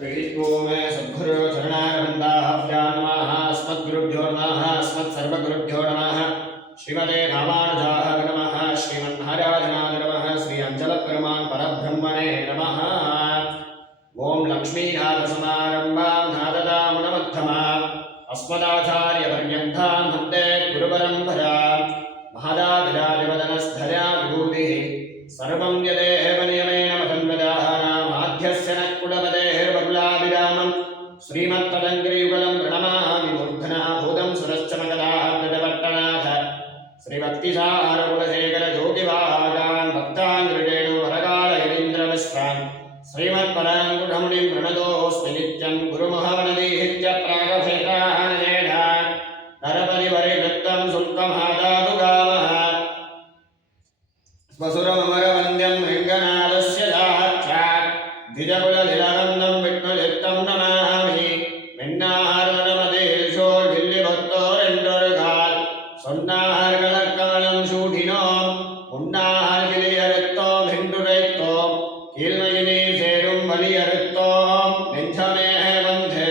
मे सद्गुरु चरणारविन्दाभ्यां नमः। अस्मद्गुरुभ्यो नमः। अस्मत्सर्वगुरुभ्यो नमः। श्रीमते रामानुजाय नमः। श्रीमन्नारायणाय नमः। श्री अञ्जलपेरुमान् परब्रह्मणे नमः। ओं लक्ष्मीनाथसमारम्भां नारदामुनिमध्यमाम् अस्मदाचार्यपर्यन्तां वन्दे गुरुपरम्पराम्। महदाविराजवदनस्थया विभूतिः सर्वं यदेव नियमेन मतन्वदानामाध्यस्य न कुलपतेर्बहुलाभिरामम् श्रीमत्तदङ्घ्रियुगलं प्रणमामि मूर्धना भूतं सुरश्चमगदाहृदवट्टनाथ श्रीभक्तिसारकुलशेखर ज्योतिवाहागान् भक्ताङ्घ्रिरेणुवरकालयतीन्द्रमिश्रान् श्रीमत्पराङ्कुशमुनिं प्रणतोऽस्मि नित्यं गुरुमहावनदीहित्य प्रागभेदानेन नरपरिवरिवृत्तं शुल्कमादातु कामः स्वसुरमरवन्द्यं रङ्गनाथस्य साक्षात् द्विजकुलनिलनन्दं विष्णुचित्तं नमामि வெண்ணார்வனமதேஷோர் வில்லிபுத்தோர் என்றொருகால் சொன்னார் கலர்காலம் சூடினோம் உண்ணார் கிளியறுத்தோம் என்றுரைத்தோம் கீழ்மையினீர் சேரும் வலியறுத்தோம் நெஞ்சமே வந்து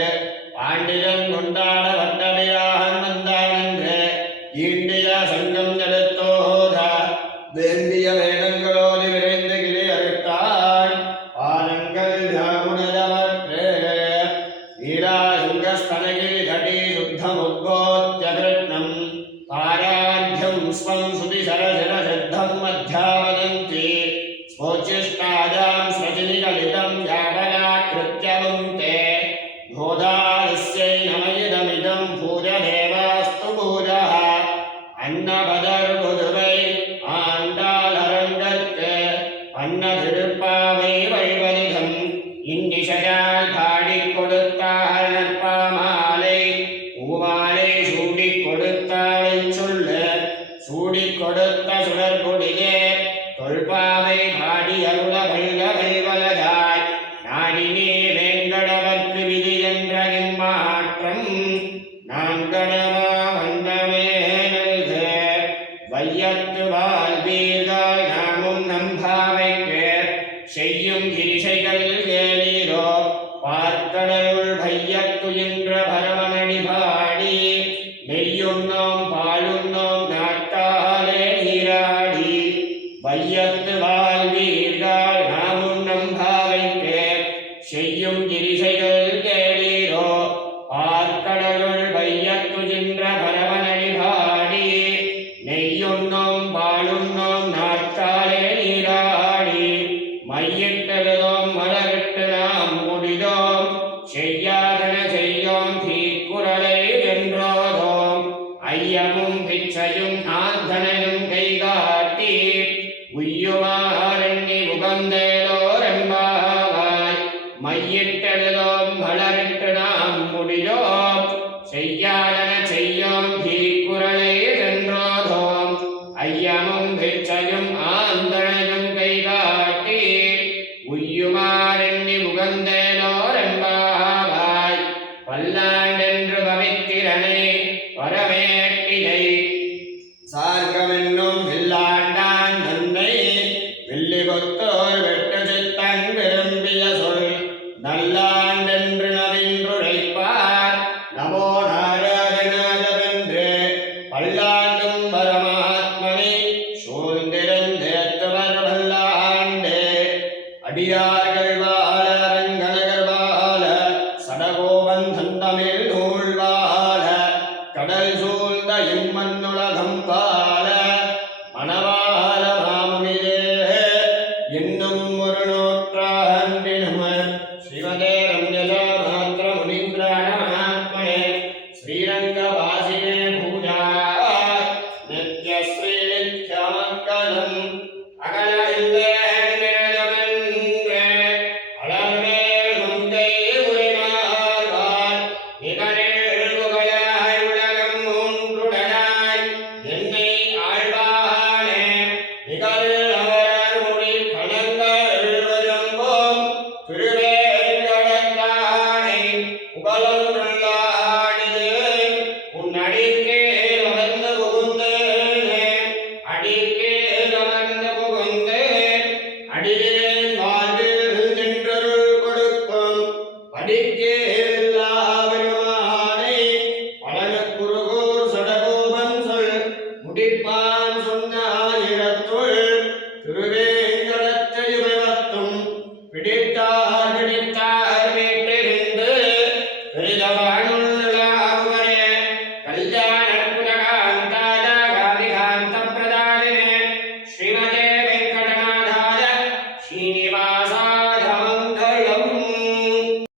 பாண்டியன் கொண்டாட வட்டபிரான் வந்தானென்று ஈண்டிய சங்கம் எடுத்தோத வேண்டிய வேதங்களோடு விரைந்து கிளியறுத்தான் பாலங்கள் யாமுனதவற்றே ீராலிங்கஸ்தனகிரி தடி சுத்தமுத்போத்ய கிருஷ்ணம் பாரார்த்தியம் ஸ்வம் சுதிசரசிரசித்தம் மத்யாவதந்தி ஸ்வோச்சிஷ்டாஜாம் ஸ்வஜினிகலிதம் யாவலாக்கிருத்யவம் தே கோதாஸ்யை நமயிதமிதம் பூஜதேவாஸ்து பூஜः அன்னபதர் புதுவை ஆண்டாள் அரங்கற்கு அன்ன திருப்பாவை வழிவலிகம் இன்னிசையால் பாடிக் கொடுத்தாள் நற்பாமாலை பூமாலை சூடிக் கொடுத்தாளை சொல்லு சூடிக் கொடுத்த சுடர்கொடியே தொல்பாவை பாடி அருள வெல்ல வெல்வலதாய் நாடினே வேங்கடவர்க்கு விதி என்ற இம்மாற்றம் நான்கடவா வந்தமே நல்க வையத்து வாழ்வீர்கள் நாமும் நம்பாவைக்கு செய்யும் கிரிசைகள் கேளீரோ பார்க்கடலுள் பையத்துயின்ற பரமனடி பாடி நெய்யுண்ணோம் பாலுண்ணோம் நாட்டாலே நீராடி வையத்து வாழ்வீர்கள் நாமும் நம்பாவைக்கு செய்யும் கிரிசைகள் கேளீரோ பார்க்கடலுள் பையத்துயின்ற பரமனடி பாடி நெய்யுண்ணோம் பாலுண்ணோம் நாட்டாலே நீராடி மையிட்டெழுதோம் மலரிட்டு நாம் முடிதோம் செய்யாதன செய்யோம் தீக்குறளை வென்றோதோம் ஐயமும் பிச்சையும் ஆந்தனையும் கைகாட்டி உய்யுமாறெண்ணி உகந்தேலோரெம்பாவாய் மையிட்டெழுதோம் மலரிட்டு நாம் முடிதோம் செய்யாதன செய்யோம் தீக்குறளை வென்றோதோம் ஐயமும் பிச்சையும் ஆந்தனையும் கைகாட்டி உய்யுமாறெண்ணி உகந்தேலோரெம்பாவாய் பல்லாண்டென்று பவித்திரனே வரவேட்டிலை சார்கமென்னும் வில்லாண்டான் தன்னை வில்லிபுத்தோர் வெட்டு சித்தன் விரும்பிய சொல் நல்லாண்டென்று நவின்றுரைப்பார் நமோ நாராயணாதவென்று பல்லாண்டும் பரமாத்மனை சூழ்ந்திருந்தேத்துவர் வல்லாண்டு அடியார்கள் வாழ அரங்கநகர் வாழ சடகோபன் தந்தமிழ் நூல் வாழ கடல் சூழ்ந்த இம்மண்ணுலகம் வாழ மணவாள மாமுனியே இன்னும் ஒரு நூற்றாண்டினும் ஸ்ரீமதே ரம்யஜா மாத்ர முனீந்திராணாத்மனே ஸ்ரீரங்கவாசினே பூஜா நித்ய ஸ்ரீ நித்யமங்கலம் அகல இல்லே நிகழ் அவர் மொழி கணங்கள் வரும்போ அடிக்கே எல்லா பெருமானை பழகக் குருகூர் சடகோபன் சொல் முடிப்பான்